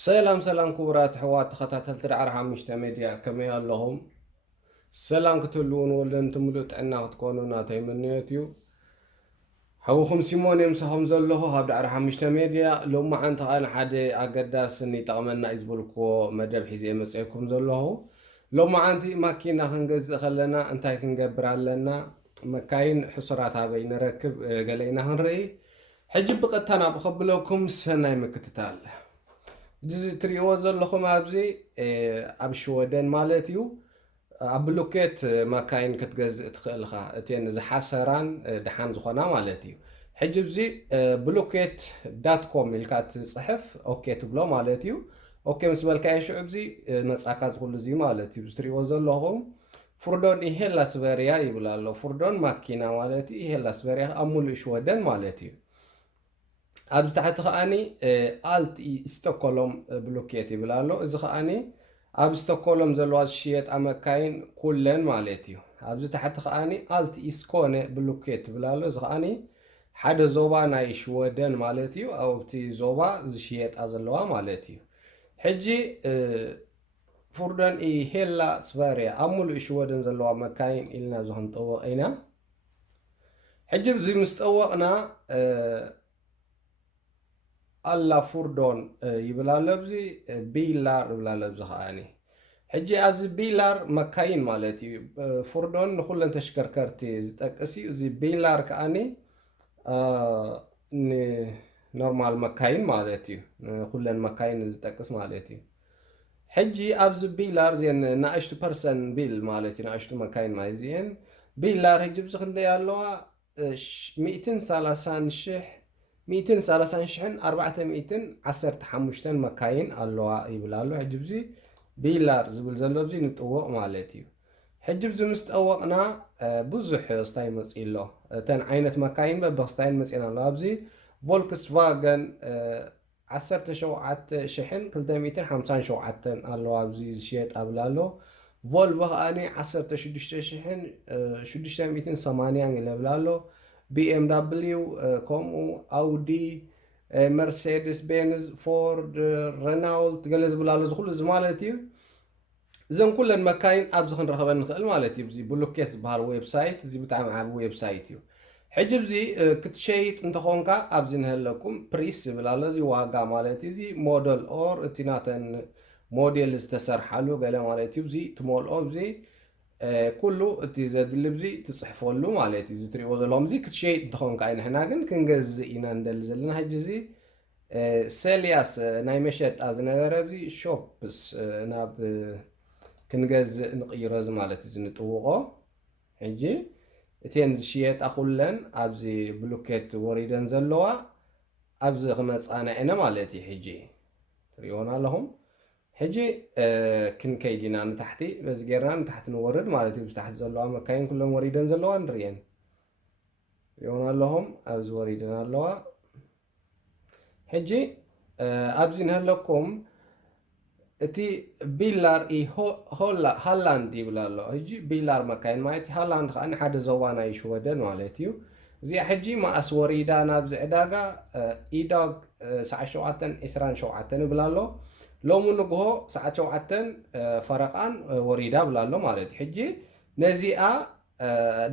ሰላም ክቡራት ሕዋት ተኸታተልቲ ዳዕሮ ሓሙሽተ ሚድያ ከመይ ኣለኹም? ሰላም ክትህልውን ወለንቲ ሙሉእ ጥዕና ክትኮኑ ናተይ ምንዮት እዩ። ሓዊኹም ሲሞን የምሳኹም ዘለኹ ኣብ ዳዕሮ ሓሙሽተ ሚድያ ሎማዓንቲ ከዓ ንሓደ ኣገዳስን ይጠቕመና እዩ ዝበልክዎ መደብ ሒዘ መፅአኩም ዘለኹ። ሎማዓንቲ ማኪና ክንገዝእ ከለና እንታይ ክንገብር ኣለና፣ መካይን ሕሱራት ኣበይ ንረክብ ገለ ኢና ክንርኢ። ሕጂ ብቐጥታ ናብኡ ከብለኩም ሰናይ ምክትታል እዚ ትሪእዎ ዘለኹም ኣብዚ ኣብ ሽወደን ማለት እዩ ኣብ ብሎኬት መካይን ክትገዝእ ትኽእል ኢኻ እተን ዝሓሰራን ድሓን ዝኾና ማለት እዩ። ሕጂ እዚ ብሎኬት ዳት ኮም ኢልካ ትፅሕፍ ኦኬ ትብሎ ማለት እዩ። ኦኬ ምስ በልካዮ ሽዑ እዚ መፃካ ዝኩሉ እዚ ማለት እዩ። ትሪእዎ ዘለኹም ፍርዶን ይሄላ ስበርያ ይብል ኣሎ። ፍርዶን ማኪና ማለት እዩ ይሄላ ስበርያ ኣብ ሙሉእ ሽወደን ማለት እዩ። ኣብዚ ታሕቲ ከዓኒ ኣልት ስቶኮሎም ብሎኬት ይብል ኣሎ። እዚ ከዓኒ ኣብ ስቶኮሎም ዘለዋ ዝሽየጣ መካይን ኩለን ማለት እዩ። ኣብዚ ታሕቲ ከዓኒ ኣልት ስኮነ ብሎኬት ይብል ኣሎ። እዚ ከዓኒ ሓደ ዞባ ናይ ሽወደን ማለት እዩ። ኣብቲ ዞባ ዝሽየጣ ዘለዋ ማለት እዩ። ሕጂ ፍርዶን ሄላ ስቨርያ ኣብ ሙሉእ ሽወደን ዘለዋ መካይን ኢልና እዚ ክንጠወቕ ኢና። ሕጂ እዚ ምስ ጠወቕና ኣላ ፉርዶን ይብል ኣሎ። እዚ ቢላር ይብል ኣሎ። እዚ ከዓኒ ሕጂ ኣብዚ ቢላር መካይን ማለት እዩ። ፉርዶን ንኩለን ተሽከርከርቲ ዝጠቅስ እዩ። እዚ ቢላር ከዓኒ ኖርማል መካይን ማለት እዩ። ንኩለን መካይን ዝጠቅስ ማለት እዩ። ሕጂ ኣብዚ ቢላር እዚአን ንኣሽቱ ፐርሰን ቢል ማለት እዩ። ንኣሽቱ መካይን ማለት እዚአን ቢላር ሕጂ ብዚ ክንደይ ኣለዋ 130,415 መካይን ኣለዋ ይብል ኣሎ። ሕጂ ብዚ ቢላር ዝብል ዘሎ እዚ ንጥወቕ ማለት እዩ። ሕጂ ብዚ ምስ ጠወቕና ብዙሕ ስታይ መፂ ኣሎ። እተን ዓይነት መካይን በብክስታይን መፂና ኣሎ። ኣብዚ ቮልክስቫገን 17,257 ኣለዋ ኣብዚ ዝሽየጥ ኣብላ ኣሎ። ቮልቮ ከዓኒ 16,680 ይብል ኣሎ። BMW ከምኡ ኣውዲ መርሴድስ ቤንዝ ፎርድ ረናውልት ገለ ዝብል ኣሎ። ዝኩሉ እዚ ማለት እዩ እዘን ኩለን መካይን ኣብዚ ክንረኸበን ንኽእል ማለት እዩ። እዚ ብሎኬት ዝበሃል ዌብሳይት እዚ ብጣዕሚ ዓብ ዌብሳይት እዩ። ሕጂ እዚ ክትሸይጥ እንተኾንካ ኣብዚ ንህለኩም ፕሪስ ይብል ኣሎ። እዚ ዋጋ ማለት እዩ። እዚ ሞዴል ኦር እቲ ናተን ሞዴል ዝተሰርሓሉ ገለ ማለት እዩ። እዚ ትመልኦ እዚ ኩሉ እቲ ዘድሊ ብዚ ትፅሕፈሉ ማለት እዩ። እዚ ትሪእዎ ዘለኹም እዚ ክትሸይጥ እንትኾንካ ንሕና ግን ክንገዝእ ኢና እንደሊ ዘለና። ሕጂ እዚ ሴልያስ ናይ መሸጣ ዝነበረ እዚ ሾፕስ ናብ ክንገዝእ ንቕይሮ እዚ ማለት እዚ ንጥውቆ። ሕጂ እተን ዝሽየጣ ኩለን ኣብዚ ብሎኬት ወሪደን ዘለዋ ኣብዚ ክመፃና እነ ማለት እዩ። ሕጂ ትሪእዎና ኣለኹም። ሕጂ ክንከይድ ኢና ንታሕቲ በዚ ጌርና ንታሕቲ ንወርድ ማለት እዩ። ብታሕቲ ዘለዋ መካይን ኩለን ወሪደን ዘለዋ ንሪአን ትሪእዎና ኣለኹም። ኣብዚ ወሪደን ኣለዋ። ሕጂ ኣብዚ ንህለኩም እቲ ቢላር ሃላንድ ይብል ኣሎ። ሕጂ ቢላር መካይን ማለት ሃላንድ ከዓ ሓደ ዞባ ናይ ሽወደን ማለት እዩ። እዚኣ ሕጂ ማእስ ወሪዳ ናብዚ ዕዳጋ ኢዳግ 727 ይብል ኣሎ። ሎሙ ንግሆ 7 ፈረቓን ወሪዳ ብላ ኣሎ ማለት እዩ። ሕጂ ነዚኣ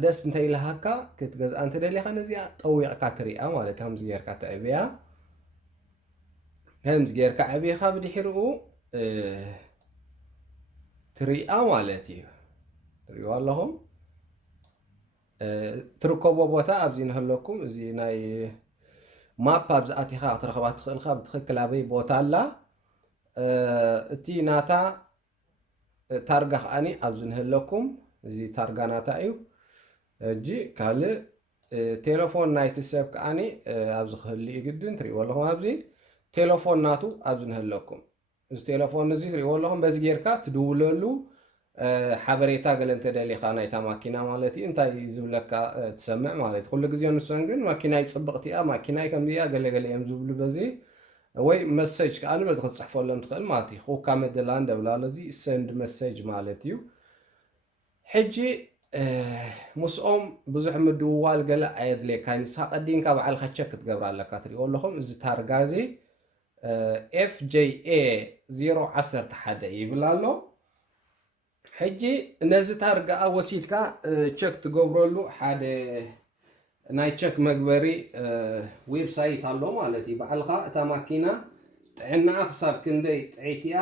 ደስ እንተይልሃካ ክትገዝኣ እንተደሊኻ ነዚኣ ጠዊቕካ ትሪኣ ማለት ከምዚ ጌርካ ትዕብያ። ከምዚ ጌርካ ዕብይኻ ብድሕሪኡ ትሪኣ ማለት እዩ። ትሪእዎ ኣለኹም። ትርከቦ ቦታ ኣብዚ ንህለኩም እዚ ናይ ማፕ ኣብዚ ኣቲኻ ክትረኸባ ትኽእልካ ብትክክል ኣበይ ቦታ ኣላ። እቲ ናታ ታርጋ ከዓኒ ኣብዚ ንህለኩም እዚ ታርጋ ናታ እዩ። ሕጂ ካልእ ቴሌፎን ናይቲ ሰብ ከዓኒ ኣብዚ ክህሊ ይግድን። ትሪእዎ ኣለኹም ኣብዚ ቴሌፎን ናቱ ኣብዚ ንህለኩም። እዚ ቴሌፎን እዚ ትሪእዎ ኣለኹም። በዚ ጌርካ ትድውለሉ ሓበሬታ ገለ እንተደሊኻ ናይታ ማኪና ማለት እዩ እንታይ ዝብለካ ትሰምዕ ማለት እዩ። ኩሉ ግዜ ንሶን ግን ማኪናይ ፅብቕቲ እያ ማኪናይ ከምዚኣ ገለገለ እዮም ዝብሉ በዚ ወይ መሰጅ ከዓኒ በዚ ክትፅሕፈሎም ትኽእል ማለት እዩ። ኩካ መደላ እንደብላሎ እዚ ሰንድ መሰጅ ማለት እዩ። ሕጂ ምስኦም ብዙሕ ምድውዋል ገለ ኣየድልየካ ንስኻ ቀዲምካ ባዕልካ ቸክ ክትገብር ኣለካ። ትሪእዎ ኣለኹም እዚ ታርጋ እዚ FJA 011 ይብል ኣሎ ሕጂ ነዚ ታርጋ ወሲድካ ቸክ ትገብረሉ ሓደ ናይ ቸክ መግበሪ ዌብሳይት ኣሎ ማለት እዩ ባዕልኻ እታ ማኪና ጥዕናኣ ክሳብ ክንደይ ጥዕትያ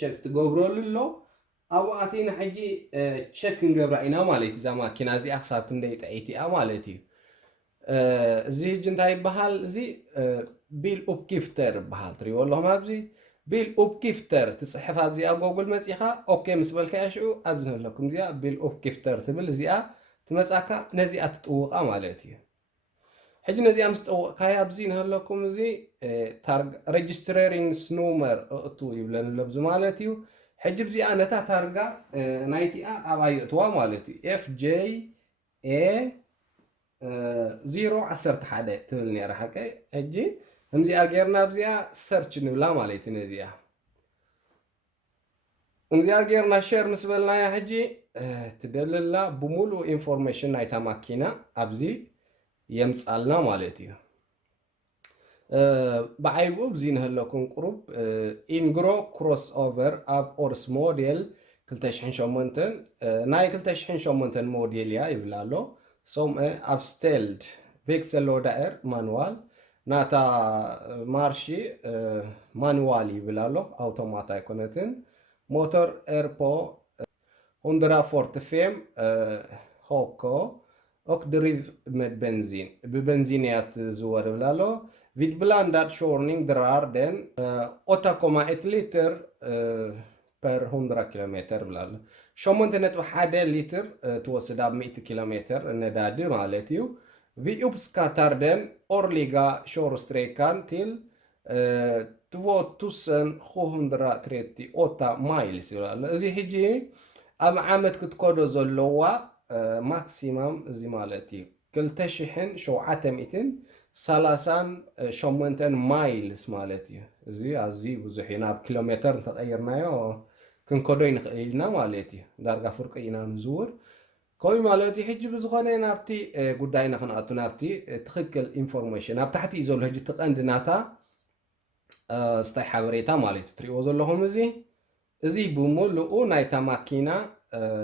ቸክ ትገብረሉ ኣሎ ኣብኡ ኣቲና ሕጂ ቸክ ክንገብራ ኢና ማለት እዩ እዛ ማኪና እዚኣ ክሳብ ክንደይ ጥዕትያ ማለት እዩ እዚ ሕጂ እንታይ ይበሃል እዚ ቢል ኦፕጊፍተር ይበሃል ትሪእዎ ኣለኹም ኣብዚ ቢል ኦፕጊፍተር ትፅሕፍ ኣብዚኣ ጎግል መፂኻ ኦኬ ምስ በልካ ሽዑ ኣብዚ ንህለኩም እዚኣ ቢል ኦፕጊፍተር ትብል እዚኣ ትመፃካ ነዚኣ ትጥውቃ ማለት እዩ ሕጂ ነዚኣ ምስ ጠወቕካያ ኣብዚ ንህለኩም እዚ ሬጅስትሪንግ ኑመር እእቱ ይብለን ኣሎ ብዚ ማለት እዩ ሕጂ ብዚኣ ነታ ታርጋ ናይቲኣ ኣብኣ የእትዋ ማለት እዩ FJA 011 ትብል ነራ ሓቀ ሕጂ ከምዚኣ ጌርና ብዚኣ ሰርች ንብላ ማለት እዩ ነዚኣ እዚኣ ጌርና ሼር ምስ በልናያ ሕጂ ትደልላ ብሙሉእ ኢንፎርሜሽን ናይታ ማኪና ኣብዚ የምፃልና ማለት እዩ ብዓይቡ ብዚ ንህለኩም ቁሩብ ኢንግሮ ክሮስ ኦቨር ኣብ ኦርስ ሞዴል 2008 ናይ 2008 ሞዴል እያ ይብላ ኣሎ ሶምአ ኣብስቴልድ ቬክሰል ሎዳኤር ማኑዋል ናታ ማርሺ ማኑዋል ይብላ ኣሎ ኣውቶማት ኣይኮነትን ሞተር ኤርፖ 145 ሆኮ och driv med bensin. Bensin är att zuar blalo. Vid blandad körning drar den 8,1 liter per 100 kilometer blalo. Shomontenet var 1 liter توصل 100 kilometer nedadi ማለት እዩ. Vi uppskattar den årliga körsträckan till 2738 miles. እዚ ሕጂ ኣብ ዓመት ክትከዶ ዘለዋ ማክሲማም እዚ ማለት እዩ 2738 ማይልስ ማለት እዩ እዚ ኣዝዩ ብዙሕ እዩ ናብ ኪሎ ሜትር እንተቀይርናዮ ክንከዶ ይንኽእል ኢና ማለት እዩ ዳርጋ ፍርቂ ኢና ንዝውር ከምኡ ማለት እዩ ሕጂ ብዝኾነ ናብቲ ጉዳይና ክንኣቱ ናብቲ ትክክል ኢንፎርሜሽን ኣብ ታሕቲ እዩ ዘሎ ሕጂ ትቐንዲ ናታ ስታይ ሓበሬታ ማለት እዩ ትሪእዎ ዘለኹም እዚ ብሙሉኡ ናይታ ማኪና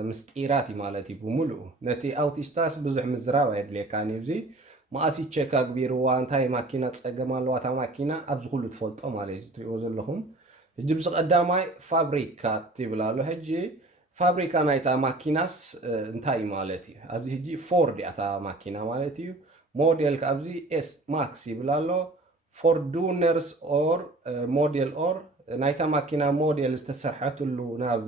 ምስጢራት ማለት እዩ ብሙሉኡ ነቲ ኣውቲስታስ ብዙሕ ምዝራብ ኣየድልየካን እዩ እዚ ማእሲ ቸክ ኣግቢርዋ እንታይ ማኪና ፀገም ኣለዋ እታ ማኪና ኣብዚ ኩሉ ትፈልጦ ማለት እዩ ትሪእዎ ዘለኹም ሕጂ ብዚ ቀዳማይ ፋብሪካ ትብል ኣሎ ሕጂ ፋብሪካ ናይታ ማኪናስ እንታይ ማለት እዩ ኣብዚ ሕጂ ፎርድ እያ እታ ማኪና ማለት እዩ ሞዴል ኣብዚ ኤስ ማክስ ይብል ኣሎ ፎርዱነርስ ኦር ሞዴል ኦር ናይታ ማኪና ሞዴል ዝተሰርሐትሉ ናብ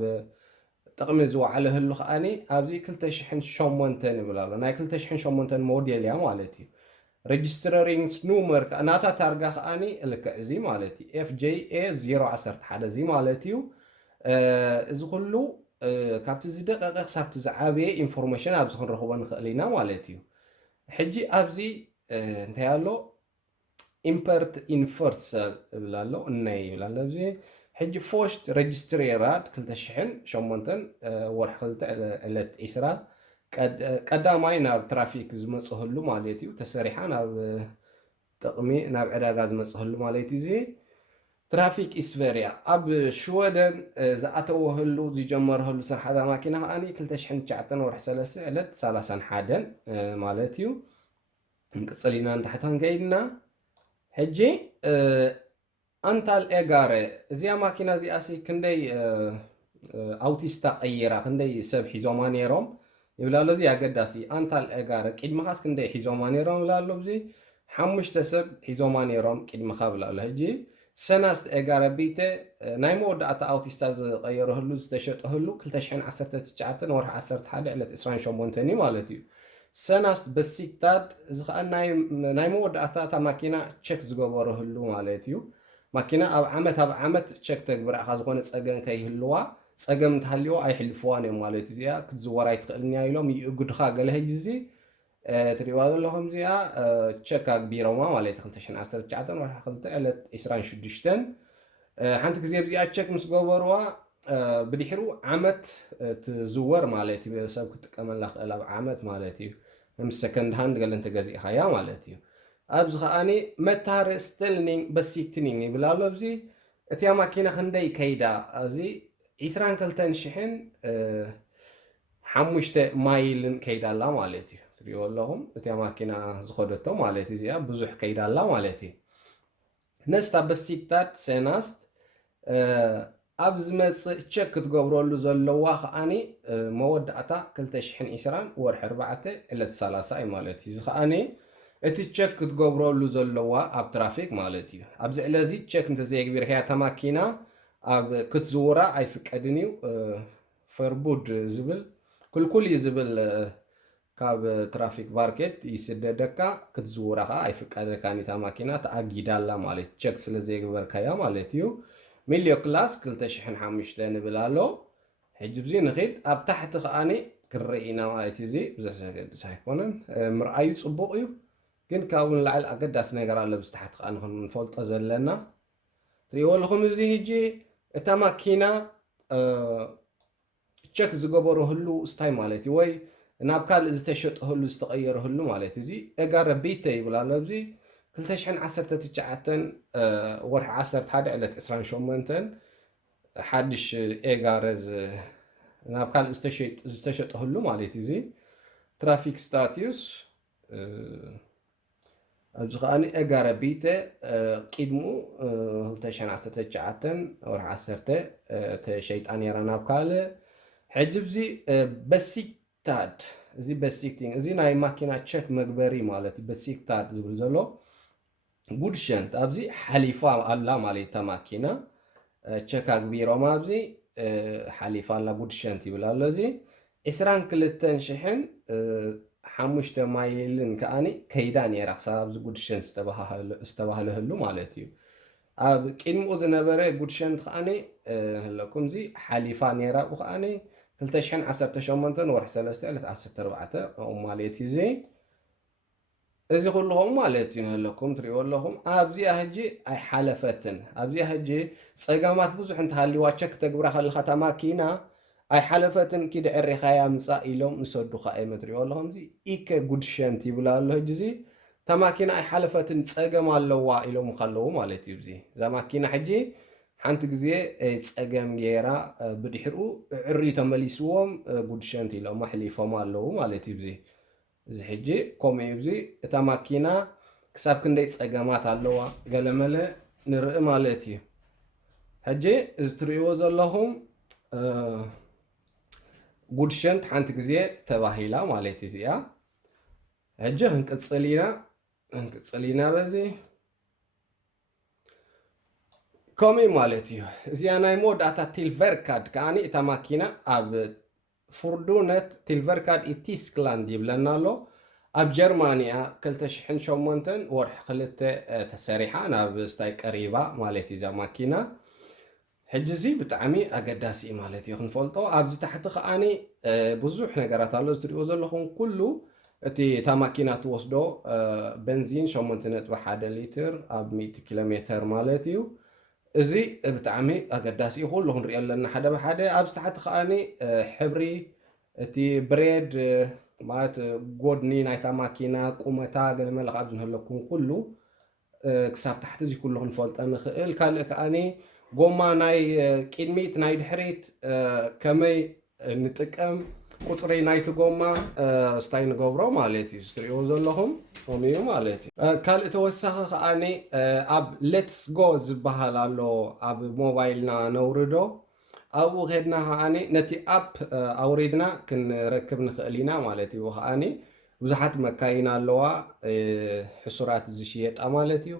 ጥቕሚ ዝወዓለህሉ ከዓኒ ኣብዚ 2008 ይብል ኣሎ ናይ 2008 ሞዴል እያ ማለት እዩ ሬጅስትሪንግ ኑመር ናታ ታርጋ ከዓኒ ልክዕ እዚ ማለት እዩ FJA 011 እዚ ማለት እዩ እዚ ኩሉ ካብቲ ዝደቀቀ ክሳብቲ ዝዓበየ ኢንፎርሜሽን ኣብዚ ክንረኽቦ ንኽእል ኢና ማለት እዩ ሕጂ ኣብዚ እንታይ ኣሎ ኢምፐርት ኢንፈርሰል ይብል ኣሎ እናይ ይብል ኣሎ እዚ ሕጂ ፎሽት ረጅስትሬራድ 2008 ወርሒ 2 ዕለት 20 ቀዳማይ ናብ ትራፊክ ዝመፅህሉ ማለት እዩ ተሰሪሓ ናብ ጥቕሚ ናብ ዕዳጋ ዝመፅህሉ ማለት እዩ እዚ ትራፊክ ኢስቨርያ ኣብ ሽወደን ዝኣተወህሉ ዝጀመረህሉ ስራሕታ ማኪና ከዓኒ 2009 ወርሒ 3 ዕለት 31 ማለት እዩ ንቅፅል ኢና ንታሕታን ከይድና ሕጂ ኣንታል ኤጋረ እዚኣ ማኪና እዚኣሲ ክንደይ ኣውቲስታ ቀይራ ክንደይ ሰብ ሒዞማ ነይሮም ይብላ ኣሎ እዚ ኣገዳሲ ኣንታል ኤጋረ ቅድሚኻስ ክንደይ ሒዞማ ነይሮም ይብላ ኣሎ እዚ 5 ሰብ ሒዞማ ነይሮም ቅድሚኻ ብላ ኣሎ ሕጂ ሰናስት ኤጋረ ቢተ ናይ መወዳእታ ኣውቲስታ ዝቀየረህሉ ዝተሸጠህሉ 2019 ወርሒ 11 ዕለት 28 እዩ ማለት እዩ ሰናስት በሲክታድ እዚ ከዓ ናይ መወዳእታ እታ ማኪና ቸክ ዝገበረህሉ ማለት እዩ ማኪና ኣብ ዓመት ቸክ ተግብራእኻ ዝኾነ ፀገም ከይህልዋ ፀገም እንተሃልይዎ ኣይሕልፍዋን እዮም ማለት እዩ እዚኣ ክትዝወራ ይትኽእልኛ ኢሎም ይእጉድኻ ገለ ሕጂ እዚ ትሪእዋ ዘለኹም እዚኣ ቸክ ኣግቢሮማ ማለት እዩ 2019 ወርሒ 2 ዕለት 26 ሓንቲ ግዜ ብዚኣ ቸክ ምስ ገበርዋ ብድሕሩ ዓመት ትዝወር ማለት እዩ ሰብ ክጥቀመላ ክእል ኣብ ዓመት ማለት እዩ ምስ ሰከንድ ሃንድ ገለ እንተገዚእኻያ ማለት እዩ ኣብዚ ከዓኒ መታረ ስተልኒንግ በሲክትኒንግ ይብል ኣሎ ኣብዚ እቲያ ማኪና ክንደይ ከይዳ እዚ 22,5 ማይልን ከይዳላ ማለት እዩ ትሪእዎ ኣለኹም እቲያ ማኪና ዝኸደቶ ማለት እዩ እዚኣ ብዙሕ ከይዳላ ማለት እዩ ነስታ በሲክታድ ሴናስት ኣብ ዝመፅእ ቸክ ክትገብረሉ ዘለዋ ከዓኒ መወዳእታ 2020 ወርሒ 4 ዕለት 30 እዩ ማለት እዩ እዚ ከዓኒ እቲ ቸክ ክትገብረሉ ዘለዋ ኣብ ትራፊክ ማለት እዩ ኣብዚ ዕለዚ ቸክ እንተዘይግቢርካ እታ ማኪና ኣብ ክትዝውራ ኣይፍቀድን እዩ ፈርቡድ ዝብል ኩልኩል እዩ ዝብል ካብ ትራፊክ ባርኬት ይስደደካ ክትዝውራ ከዓ ኣይፍቀደካን እታ ማኪና ተኣጊዳላ ማለት ቸክ ስለ ዘይግበርካያ ማለት እዩ ሚልዮ ክላስ 2005 ንብል ኣሎ ሕጂ ብዚ ንኺድ ኣብ ታሕቲ ከዓኒ ክርኢና ማለት እዩ እዚ ብዙሕ ዘገድስ ኣይኮነን ምርኣዩ ፅቡቕ እዩ ግን ካብኡ ንላዕሊ ኣገዳሲ ነገር ኣሎ ብዚ ታሕቲ ከዓ ንፈልጦ ዘለና ትሪእዎ ኣለኹም እዚ ሕጂ እታ ማኪና ቸክ ዝገበረህሉ ስታይ ማለት እዩ ወይ ናብ ካልእ ዝተሸጠህሉ ዝተቐየረህሉ ማለት እዩ እዚ ኤጋረ ቤተ ይብል ኣሎ ኣብዚ 2019 ወርሒ 11 ዕለት 28 ሓድሽ ኤጋረ ናብ ካልእ ዝተሸጠህሉ ማለት እዩ እዚ ትራፊክ ስታቲዩስ ኣብዚ ከዓኒ ኤጋረ ቤተ ቂድሙ 2019 ወርሒ 10 ተሸይጣ ነይራ ናብ ካልእ ሕጂ ብዚ በሲክታድ እዚ በሲክቲንግ እዚ ናይ ማኪና ቸክ መግበሪ ማለት እዩ በሲክታድ ዝብል ዘሎ ጉድሸንት ኣብዚ ሓሊፋ ኣላ ማለት እታ ማኪና ቸክ ኣግቢሮማ ኣብዚ ሓሊፋ ኣላ ጉድሸንት ይብል ኣሎ እዚ 22,500 ማይልን ከዓኒ ከይዳ ነይራ ክሳብ ኣብዚ ጉድሸንት ዝተባህለህሉ ማለት እዩ ኣብ ቅድሚኡ ዝነበረ ጉድሸንት ከዓኒ ህለኩም እዚ ሓሊፋ ነይራ ብኡ ከዓኒ 2018 ወርሒ 3 ዕለት 14 ማለት እዩ እዚ ኩልኩም ማለት እዩ ንህለኩም ትሪእዎ ኣለኹም ኣብዚኣ ሕጂ ኣይሓለፈትን ኣብዚኣ ሕጂ ፀገማት ብዙሕ እንተሃሊዋ ቸክ ተግብራ ከለካ እታ ማኪና ኣይሓለፈትን ኪድዕሪኻያ ምፃእ ኢሎም ንሰዱካ እዮም ትሪእዎ ኣለኹም እዚ ኢከ ጉድሸንት ይብላ ኣሎ ሕጂ እዚ እታ ማኪና ኣይሓለፈትን ፀገም ኣለዋ ኢሎም ከለዉ ማለት እዩ እዚ እዛ ማኪና ሕጂ ሓንቲ ግዜ ፀገም ጌራ ብድሕሪኡ ዕርዩ ተመሊስዎም ጉድሸንት ኢሎም ኣሕሊፎም ኣለዉ ማለት እዩ እዚ ሕጂ ከምኡ እዩ እዚ እታ ማኪና ክሳብ ክንደይ ፀገማት ኣለዋ ገለመለ ንርኢ ማለት እዩ ሕጂ እዚ ትሪእዎ ዘለኹም ጉድሸንት ሓንቲ ግዜ ተባሂላ ማለት እዩ እዚኣ ሕጂ ክንቅፅል ኢና በዚ ከምኡ ማለት እዩ እዚኣ ናይ መወዳእታ ቲልቨርካድ ከዓኒ እታ ማኪና ኣብ ፍርዱነት ቲልቨርካድ ኢቲስክላንድ ይብለና ኣሎ ኣብ ጀርማንያ 2008 ወርሒ 2 ተሰሪሓ ናብ ስታይ ቀሪባ ማለት እዩ እዛ ማኪና ሕጂ እዚ ብጣዕሚ ኣገዳሲ ማለት እዩ ክንፈልጦ ኣብዚ ታሕቲ ከዓኒ ብዙሕ ነገራት ኣሎ ዝትሪእዎ ዘለኹም ኩሉ እቲ እታ ማኪና ትወስዶ ቤንዚን 8.1 ሊትር ኣብ 100 ኪሎ ሜትር ማለት እዩ እዚ ብጣዕሚ ኣገዳሲ እዩ ኩሉ ክንሪኦ ኣለና ሓደ ብሓደ ኣብዚ ታሕቲ ከዓኒ ሕብሪ እቲ ብሬድ ማለት ጎድኒ ናይታ ማኪና ቁመታ ገለመለ ካብ ዝንህለኩም ኩሉ ክሳብ ታሕቲ እዚ ኩሉ ክንፈልጦ ንኽእል ካልእ ከዓኒ ጎማ ናይ ቅድሚት ናይ ድሕሪት ከመይ ንጥቀም ቁፅሪ ናይቲ ጎማ ስታይ ንገብሮ ማለት እዩ ዝትሪእዎ ዘለኹም ከምኡ እዩ ማለት እዩ ካልእ ተወሳኺ ከዓኒ ኣብ ሌትስ ጎ ዝበሃል ኣሎ ኣብ ሞባይልና ነውርዶ ኣብኡ ኸድና ከዓኒ ነቲ ኣፕ ኣውሪድና ክንረክብ ንኽእል ኢና ማለት እዩ ከዓኒ ብዙሓት መካይን ኣለዋ ሕሱራት ዝሽየጣ ማለት እዩ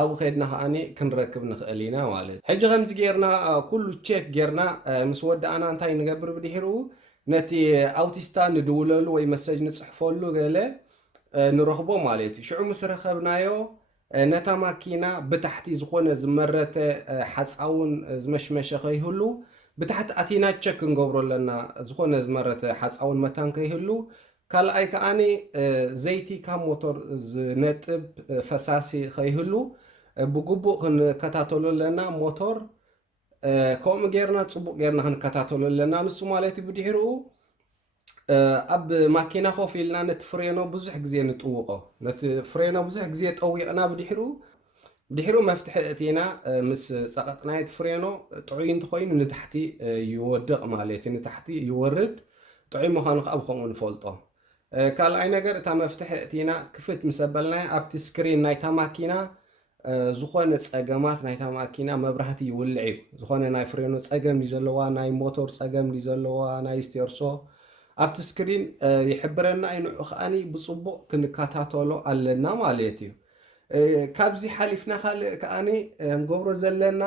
ኣብኡ ኸድና ከዓኒ ክንረክብ ንኽእል ኢና ማለት እዩ ሕጂ ከምዚ ጌርና ኩሉ ቼክ ጌርና ምስ ወዳእና እንታይ ንገብር ብድሕሪኡ ነቲ ኣውቲስታ ንድውለሉ ወይ መሰጅ ንፅሕፈሉ ገለ ንረኽቦ ማለት እዩ ሽዑ ምስ ረኸብናዮ ነታ ማኪና ብታሕቲ ዝኾነ ዝመረተ ሓፃውን ዝመሽመሸ ከይህሉ ብታሕቲ ኣቲና ቸክ ክንገብሮ ኣለና ዝኾነ ዝመረተ ሓፃውን መታን ከይህሉ ካልኣይ ከዓኒ ዘይቲ ካብ ሞተር ዝነጥብ ፈሳሲ ከይህሉ ብግቡእ ክንከታተሉ ኣለና ሞተር ከምኡ ጌርና ፅቡቅ ጌርና ክንከታተሉ ኣለና ንሱ ማለት እዩ ብድሕሪኡ ኣብ ማኪና ኮፍ ኢልና ነቲ ፍሬኖ ብዙሕ ግዜ ንጥውቆ ነቲ ፍሬኖ ብዙሕ ግዜ ጠዊቕና ብድሕሪኡ መፍትሒ እቲና ምስ ፀቐጥናይ እቲ ፍሬኖ ጥዑይ እንተኮይኑ ንታሕቲ ይወድቕ ማለት እዩ ንታሕቲ ይወርድ ጥዑይ ምዃኑ ከዓ ብከምኡ ንፈልጦ ካልኣይ ነገር እታ መፍትሒ እቲና ክፍት ምስ ኣበልናያ ኣብቲ ስክሪን ናይታ ማኪና ዝኾነ ፀገማት ናይታ ማኪና መብራህቲ ይውልዕ እዩ ዝኾነ ናይ ፍሬኖ ፀገም እዩ ዘለዋ ናይ ሞቶር ፀገም እዩ ዘለዋ ናይ ስቴርሶ ኣብቲ ስክሪን ይሕብረና ንዑ ከዓኒ ብፅቡቅ ክንከታተሎ ኣለና ማለት እዩ ካብዚ ሓሊፍና ካልእ ከዓኒ ንገብሮ ዘለና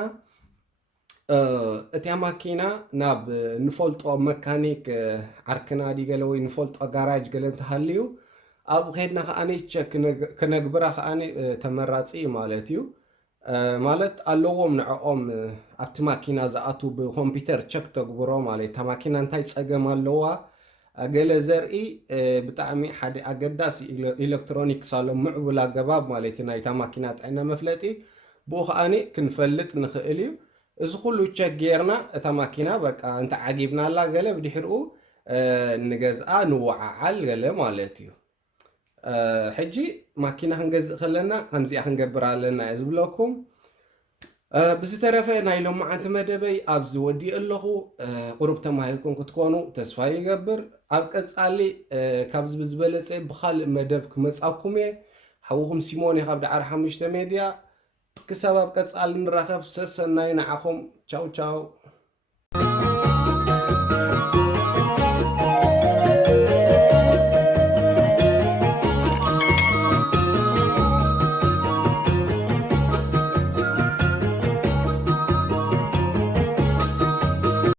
እታ ማኪና ናብ ንፈልጦ መካኒክ ዓርክና ዲ ገለ ወይ ንፈልጦ ጋራጅ ገለ እንተሃልዩ ኣብኡ ከድና ከዓኒ ቸክ ክነግብራ ከዓኒ ተመራፂ እዩ ማለት እዩ ማለት ኣለዎም ንዕኦም ኣብቲ ማኪና ዝኣቱ ብኮምፒተር ቸክ ተግብሮ ማለት እታ ማኪና እንታይ ፀገም ኣለዋ ገለ ዘርኢ ብጣዕሚ ሓደ ኣገዳሲ ኤሌክትሮኒክስ ኣሎ ምዕቡል ኣገባብ ማለት እዩ ናይታ ማኪና ጥዕና መፍለጢ ብኡ ከዓኒ ክንፈልጥ ንኽእል እዩ እዚ ኩሉ ቸክ ጌርና እታ ማኪና በቃ እንተ ዓጊብናላ ገለ ብድሕሪኡ ንገዝኣ ንወዓዓል ገለ ማለት እዩ ሕጂ ማኪና ክንገዝእ ከለና ከምዚኣ ክንገብር ኣለና እየ ዝብለኩም ብዝተረፈ ናይ ሎማዓንቲ መደበይ ኣብዚ ወዲእ ኣለኹ ቁሩብ ተማሂርኩም ክትኮኑ ተስፋ ይገብር ኣብ ቀፃሊ ካብዚ ብዝበለፀ ብካልእ መደብ ክመፃኩም እየ ሓዊኹም ሲሞን ካብ ዳዕር 5 ሜድያ ክሳብ ኣብ ቀፃሊ ንራኸብ ሰሰናይ ንዓኹም ቻው ቻው